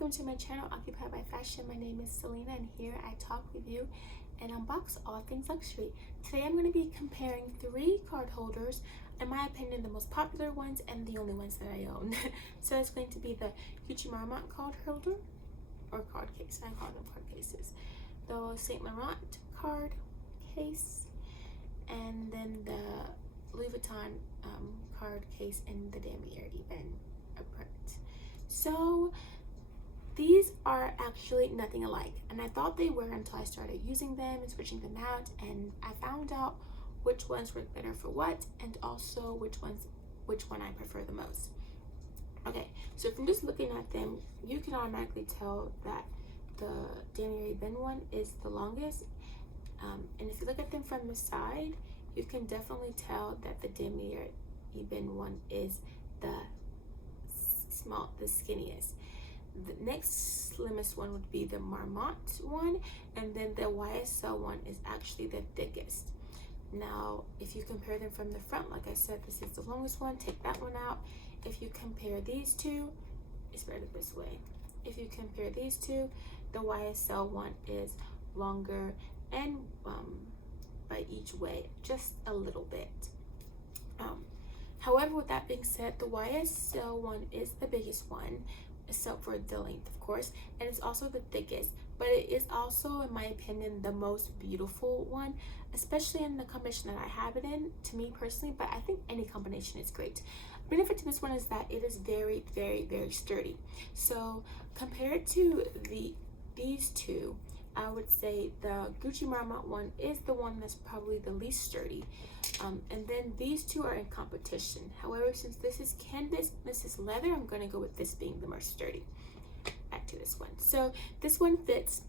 welcome to my channel, Occupied by Fashion. My name is Selena, and here I talk with you and unbox all things luxury. Today I'm going to be comparing 3 card holders, in my opinion the most popular ones and the only ones that I own. So it's going to be the Gucci Marmont card holder, or card case, I call them card cases, the Saint Laurent card case, and then the Louis Vuitton card case in the damier even print. So these are actually nothing alike, and I thought they were until I started using them and switching them out, and I found out which ones work better for what, and also which one I prefer the most. Okay, so from just looking at them, you can automatically tell that the damier bin one is the longest, and if you look at them from the side, you can definitely tell that the damier bin one is the skinniest. The next slimmest one would be the Marmont one, and then the YSL one is actually the thickest. Now if you compare them from the front, like I said, this is the longest one, take that one out. If you compare these two, it's better this way. If you compare these two, the YSL one is longer and by each way just a little bit. However, with that being said, the YSL one is the biggest one, except for the length, of course, and it's also the thickest, but it is also, in my opinion, the most beautiful one, especially in the combination that I have it in, to me personally, but I think any combination is great. The benefit to this one is that it is very, very, very sturdy. So compared to these two, I would say the Gucci Marmont one is the one that's probably the least sturdy, and then these two are in competition. However, since this is canvas, this is leather, I'm going to go with this being the most sturdy. Back to this one. So this one fits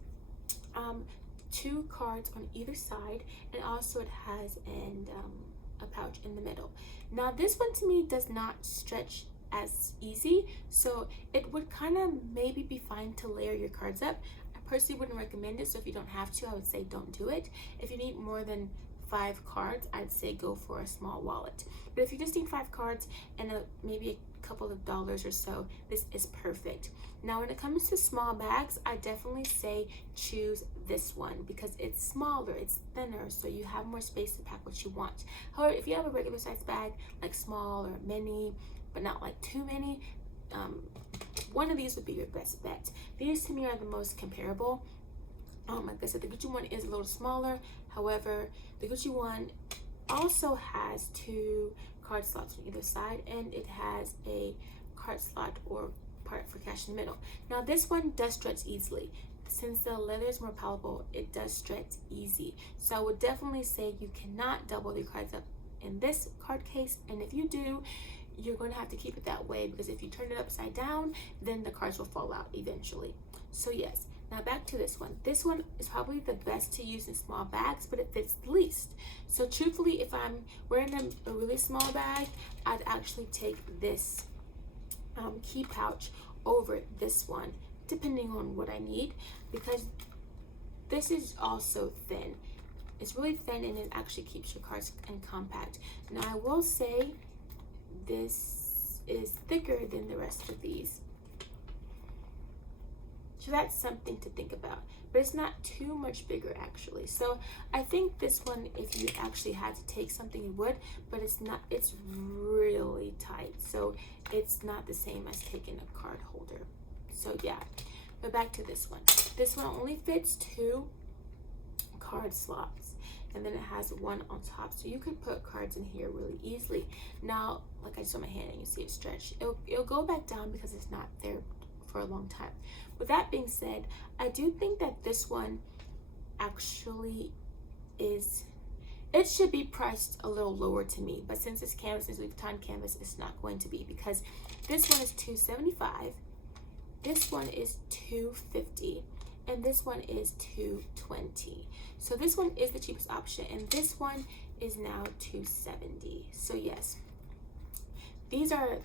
2 cards on either side, and also it has a pouch in the middle. Now this one to me does not stretch as easy, so it would kind of maybe be fine to layer your cards up. Personally wouldn't recommend it, so if you don't have to, I would say don't do it. If you need more than 5 cards, I'd say go for a small wallet. But if you just need 5 cards and maybe a couple of dollars or so, this is perfect. Now when it comes to small bags, I definitely say choose this one because it's smaller, it's thinner, so you have more space to pack what you want. However, if you have a regular size bag, like small or mini, but not like too many, one of these would be your best bet. These to me are the most comparable. Like I said, the Gucci one is a little smaller. However, the Gucci one also has 2 card slots on either side, and it has a card slot or part for cash in the middle. Now this one does stretch easily. Since the leather is more palatable, it does stretch easy. So I would definitely say you cannot double your cards up in this card case, and if you do, you're going to have to keep it that way, because if you turn it upside down, then the cards will fall out eventually. So yes, now back to this one. This one is probably the best to use in small bags, but it fits the least. So truthfully, if I'm wearing a really small bag, I'd actually take this key pouch over this one, depending on what I need, because this is also thin. It's really thin, and it actually keeps your cards in compact. Now I will say this is thicker than the rest of these, so that's something to think about, but it's not too much bigger actually. So I think this one, if you actually had to take something, you would, but it's not, it's really tight, so it's not the same as taking a card holder. So yeah, but back to this one. This one only fits 2 card slots, and then it has 1 on top, so you could put cards in here really easily. Now, like I just on my hand and you see it stretch, it'll go back down because it's not there for a long time. With that being said, I do think that this one actually is, it should be priced a little lower to me, but since it's canvas, since Louis Vuitton canvas, it's not going to be, because this one is $275, this one is $250, and this one is $220. So this one is the cheapest option, and this one is now $270. So yes, these are,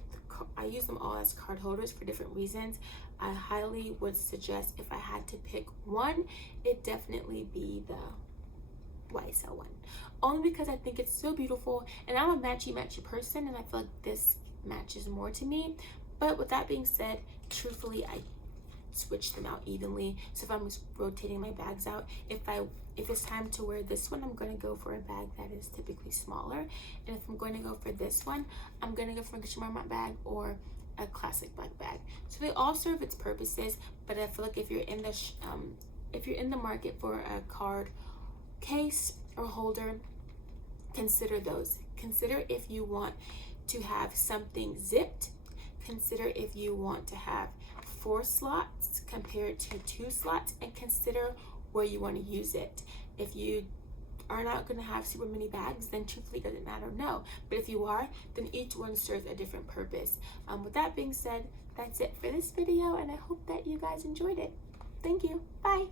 I use them all as card holders for different reasons. I highly would suggest, if I had to pick one, it'd definitely be the YSL one, only because I think it's so beautiful, and I'm a matchy person, and I feel like this matches more to me. But with that being said, truthfully, I switch them out evenly. So if I'm just rotating my bags out, if it's time to wear this one, I'm going to go for a bag that is typically smaller. And if I'm going to go for this one, I'm going to go for a Gucci bag or a classic black bag. So they all serve its purposes, but I feel like if you're in the market for a card case or holder, consider those. Consider if you want to have something zipped. Consider if you want to have 4 slots compared to 2 slots, and consider where you want to use it. If you are not going to have super many bags, then truthfully it doesn't matter, no. But if you are, then each one serves a different purpose. With that being said, that's it for this video, and I hope that you guys enjoyed it. Thank you. Bye.